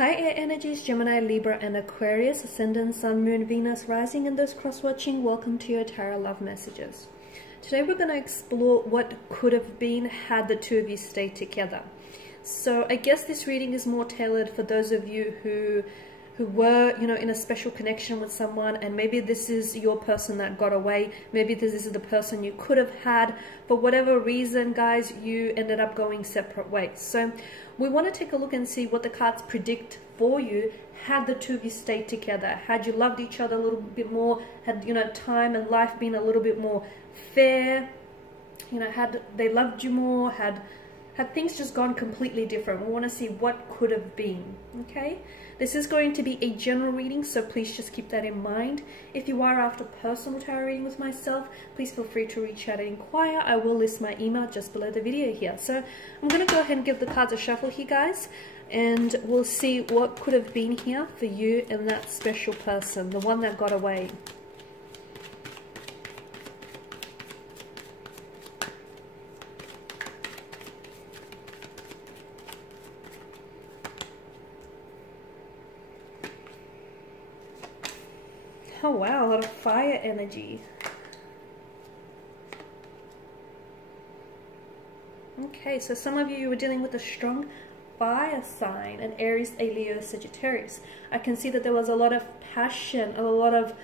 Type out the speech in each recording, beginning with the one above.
Hi air energies, Gemini, Libra and Aquarius, Ascendant, Sun, Moon, Venus, Rising, and those cross-watching, welcome to your Tarot Love Messages. Today we're going to explore what could have been had the two of you stayed together. So I guess this reading is more tailored for those of you who were, in a special connection with someone, and maybe this is your person that got away. Maybe this is the person you could have had. For whatever reason, guys, you ended up going separate ways. So we want to take a look and see what the cards predict for you had the two of you stayed together. Had you loved each other a little bit more, had, time and life been a little bit more fair, had they loved you more, had things just gone completely different. We want to see what could have been, okay? This is going to be a general reading, so please just keep that in mind. If you are after personal tarot reading with myself, please feel free to reach out and inquire. I will list my email just below the video here. So I'm going to go ahead and give the cards a shuffle here, guys, and we'll see what could have been here for you and that special person, the one that got away. Oh wow, a lot of fire energy. Okay, so some of you were dealing with a strong fire sign, an Aries, a Leo, Sagittarius. I can see that there was a lot of passion, a lot of,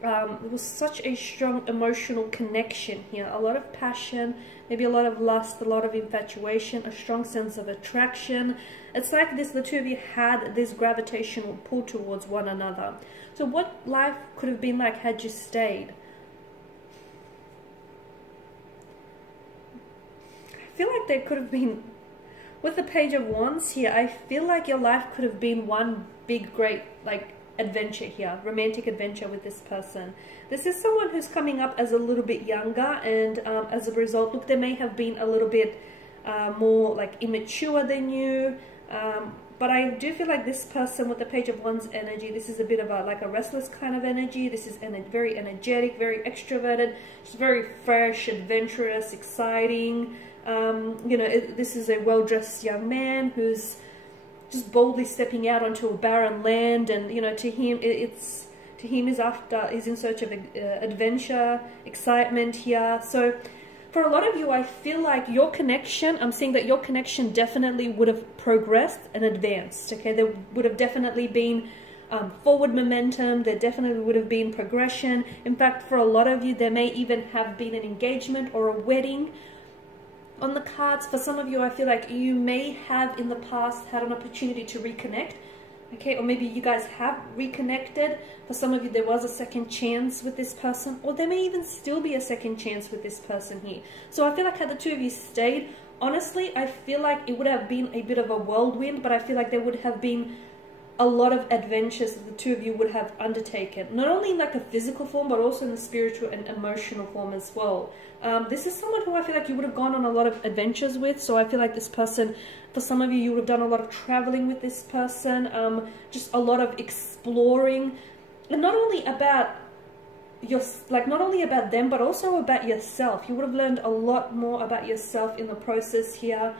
it was such a strong emotional connection here. A lot of passion, maybe a lot of lust, a lot of infatuation, a strong sense of attraction. It's like the two of you had this gravitational pull towards one another. So what life could have been like had you stayed? I feel like there could have been, with the Page of Wands here, I feel like your life could have been one big, great, adventure here, romantic adventure with this person. This is someone who's coming up as a little bit younger, and as a result, look, they may have been a little bit more immature than you. But I do feel like this person with the Page of Wands energy, this is a bit of a restless kind of energy. This is very energetic, very extroverted. It's very fresh, adventurous, exciting. This is a well-dressed young man who's just boldly stepping out onto a barren land, and to him he's in search of adventure, excitement here. So for a lot of you, I feel like your connection, I'm seeing that your connection definitely would have progressed and advanced, okay? There would have definitely been forward momentum, there definitely would have been progression. In fact, for a lot of you, there may even have been an engagement or a wedding on the cards. For some of you, I feel like you may have in the past had an opportunity to reconnect, okay, or maybe you guys have reconnected. For some of you, there was a second chance with this person, or there may even still be a second chance with this person here. So I feel like had the two of you stayed, honestly, I feel like it would have been a bit of a whirlwind, but I feel like there would have been a lot of adventures that the two of you would have undertaken, not only in a physical form, but also in the spiritual and emotional form as well. This is someone who I feel like you would have gone on a lot of adventures with. So I feel like this person, for some of you, you would have done a lot of traveling with this person, just a lot of exploring, and not only about not only about them, but also about yourself. You would have learned a lot more about yourself in the process here.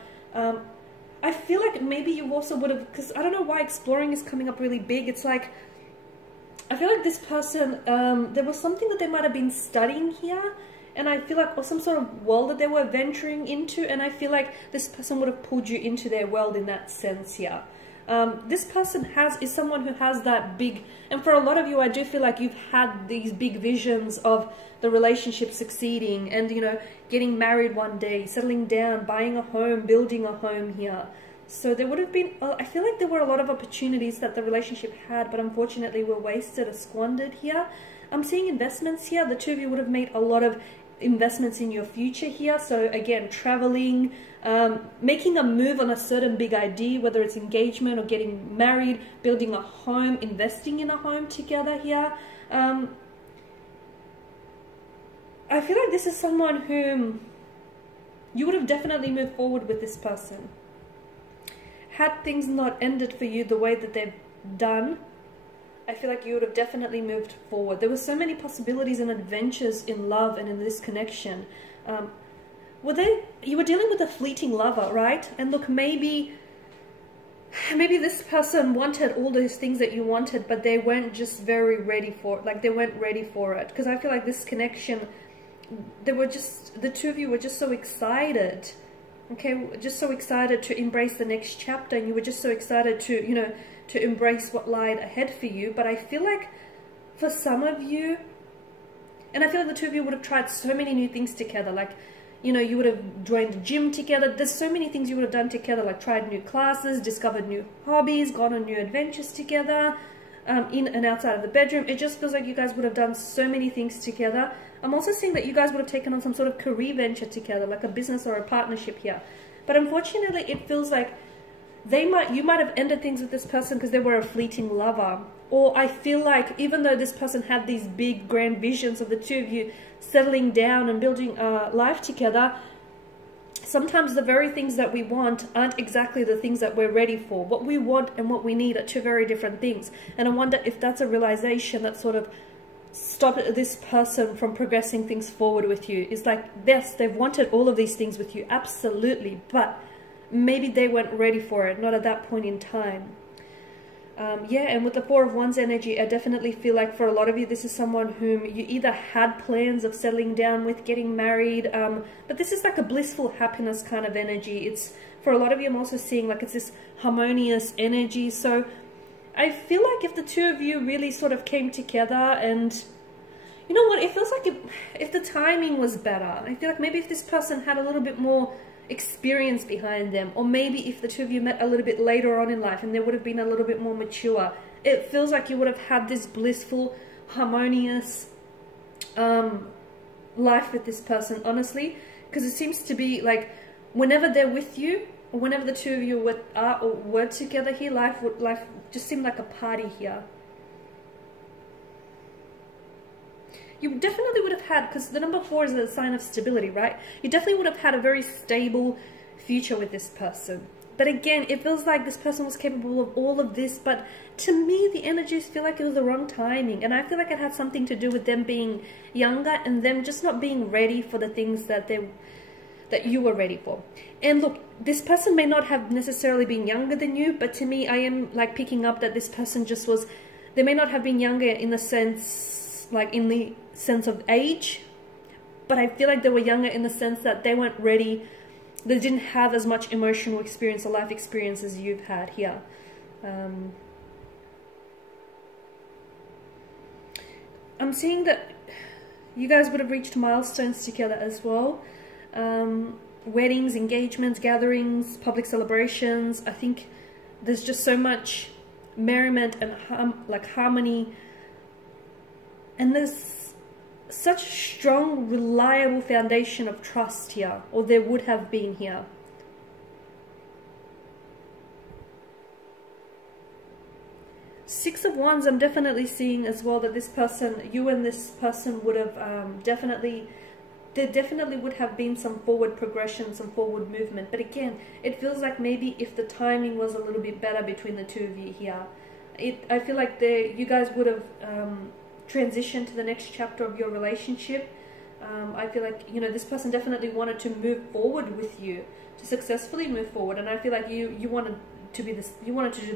I feel like maybe you also would have, because I don't know why exploring is coming up really big. It's like, I feel like this person, there was something that they might have been studying here, and I feel like, or some sort of world that they were venturing into, and I feel like this person would have pulled you into their world in that sense here. This person is someone who has that big, and for a lot of you, I do feel like you've had these big visions of the relationship succeeding and, getting married one day, settling down, buying a home, building a home here. So there would have been, I feel like there were a lot of opportunities that the relationship had, but unfortunately were wasted or squandered here. I'm seeing investments here. The two of you would have made a lot of investments in your future here. So again, traveling, making a move on a certain big idea, whether it's engagement or getting married, building a home, investing in a home together here. I feel like this is someone whom you would have definitely moved forward with this person. Had things not ended for you the way that they've done, I feel like you would have definitely moved forward. There were so many possibilities and adventures in love and in this connection. You were dealing with a fleeting lover, right? And look, maybe maybe this person wanted all those things that you wanted, but they weren't just very ready for it. Like, they weren't ready for it. Because I feel like this connection, the two of you were just so excited. Okay, just so excited to embrace the next chapter, and you were just so excited to, you know, to embrace what lied ahead for you. But I feel like for some of you, and I feel like the two of you would have tried so many new things together. Like, you know, you would have joined the gym together. There's so many things you would have done together, like tried new classes, discovered new hobbies, gone on new adventures together, in and outside of the bedroom. It just feels like you guys would have done so many things together. I'm also seeing that you guys would have taken on some sort of career venture together, like a business or a partnership here. But unfortunately, it feels like you might have ended things with this person because they were a fleeting lover. Or I feel like even though this person had these big grand visions of the two of you settling down and building a life together, sometimes the very things that we want aren't exactly the things that we're ready for. What we want and what we need are two very different things. And I wonder if that's a realization that sort of stopped this person from progressing things forward with you. It's like, yes, they've wanted all of these things with you, absolutely, but maybe they weren't ready for it, not at that point in time. Yeah, and with the Four of Wands energy, I definitely feel like for a lot of you, this is someone whom you either had plans of settling down with, getting married, but this is like a blissful happiness kind of energy. It's, for a lot of you, I'm also seeing like it's this harmonious energy. So I feel like if the two of you really sort of came together, and you know what, it feels like if the timing was better, I feel like maybe if this person had a little bit more experience behind them, or maybe if the two of you met a little bit later on in life and they would have been a little bit more mature, it feels like you would have had this blissful, harmonious life with this person, honestly. Because it seems to be like whenever they're with you, or whenever the two of you were together here, life just seemed like a party here. You definitely would have had, because the number 4 is a sign of stability, right? You definitely would have had a very stable future with this person. But again, it feels like this person was capable of all of this, but to me, the energies feel like it was the wrong timing. And I feel like it had something to do with them being younger and them just not being ready for the things that you were ready for. And look, this person may not have necessarily been younger than you, but to me, I am like picking up that this person just was, they may not have been younger in the sense, like in the sense of age, but I feel like they were younger in the sense that they weren't ready. They didn't have as much emotional experience or life experience as you've had here. I'm seeing that you guys would have reached milestones together as well. Weddings, engagements, gatherings, public celebrations. I think there's just so much merriment and harmony. And there's such a strong, reliable foundation of trust here, or there would have been here. Six of Wands, I'm definitely seeing as well that this person, you and this person would have there definitely would have been some forward progression, some forward movement. But again, it feels like maybe if the timing was a little bit better between the two of you here, I feel like you guys would have transitioned to the next chapter of your relationship. I feel like, you know, this person definitely wanted to move forward with you, to successfully move forward, and I feel like you wanted to do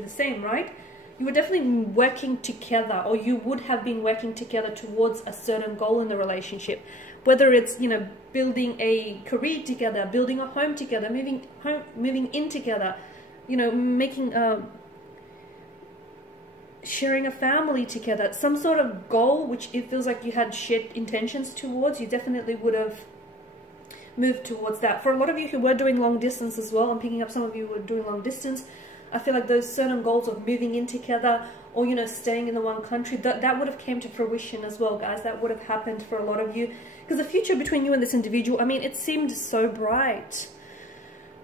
the same, right? You were definitely working together, or you would have been working together towards a certain goal in the relationship. Whether it's, you know, building a career together, building a home together, moving in together, you know, making sharing a family together, some sort of goal which it feels like you had shared intentions towards, you definitely would have moved towards that. For a lot of you who were doing long distance as well, I'm picking up some of you who were doing long distance, I feel like those certain goals of moving in together, or, you know, staying in the one country, that would have came to fruition as well, guys. That would have happened for a lot of you, because the future between you and this individual, I mean, it seemed so bright.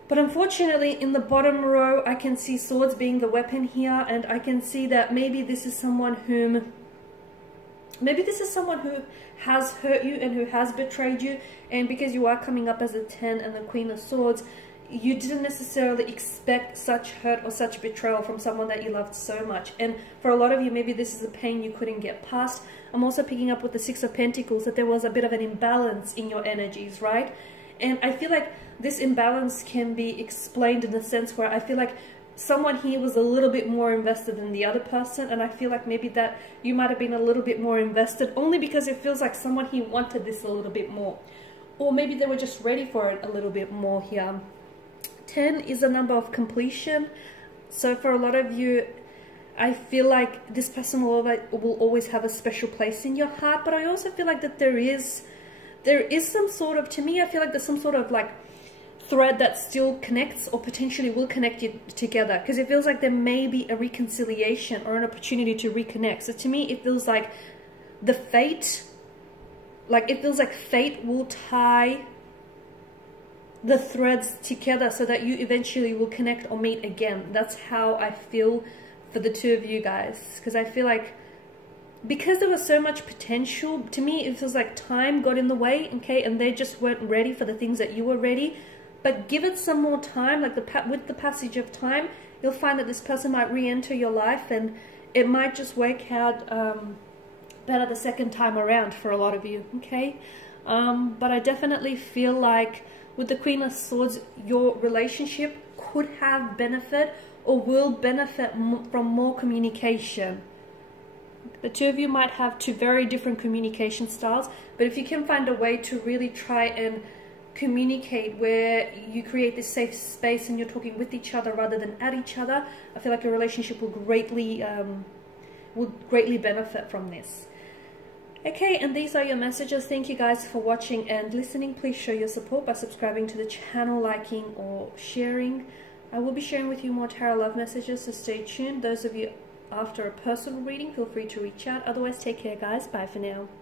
But unfortunately, in the bottom row, I can see swords being the weapon here, and I can see that maybe this is someone who has hurt you and who has betrayed you, and because you are coming up as a 10 and the Queen of Swords, you didn't necessarily expect such hurt or such betrayal from someone that you loved so much. And for a lot of you, maybe this is a pain you couldn't get past. I'm also picking up with the Six of Pentacles that there was a bit of an imbalance in your energies, right? And I feel like this imbalance can be explained in the sense where I feel like someone here was a little bit more invested than the other person, and I feel like maybe that you might have been a little bit more invested only because it feels like someone here wanted this a little bit more, or maybe they were just ready for it a little bit more here. 10 is a number of completion, so for a lot of you, I feel like this person will always have a special place in your heart, but I also feel like that there is some sort of, to me, I feel like there's some sort of like thread that still connects or potentially will connect you together, because it feels like there may be a reconciliation or an opportunity to reconnect. So to me, it feels like the fate, like it feels like fate will tie the threads together so that you eventually will connect or meet again. That's how I feel for the two of you guys, because I feel like because there was so much potential, to me it feels like time got in the way, okay, and they just weren't ready for the things that you were ready. But give it some more time, like with the passage of time, you'll find that this person might re-enter your life, and it might just work out better the second time around for a lot of you, okay? But I definitely feel like with the Queen of Swords, your relationship could have benefit or will benefit from more communication. The two of you might have two very different communication styles, but if you can find a way to really try and communicate where you create this safe space and you're talking with each other rather than at each other, I feel like your relationship will greatly benefit from this. Okay, and these are your messages. Thank you guys for watching and listening. Please show your support by subscribing to the channel, liking or sharing. I will be sharing with you more tarot love messages, so stay tuned. Those of you after a personal reading, feel free to reach out. Otherwise, take care guys. Bye for now.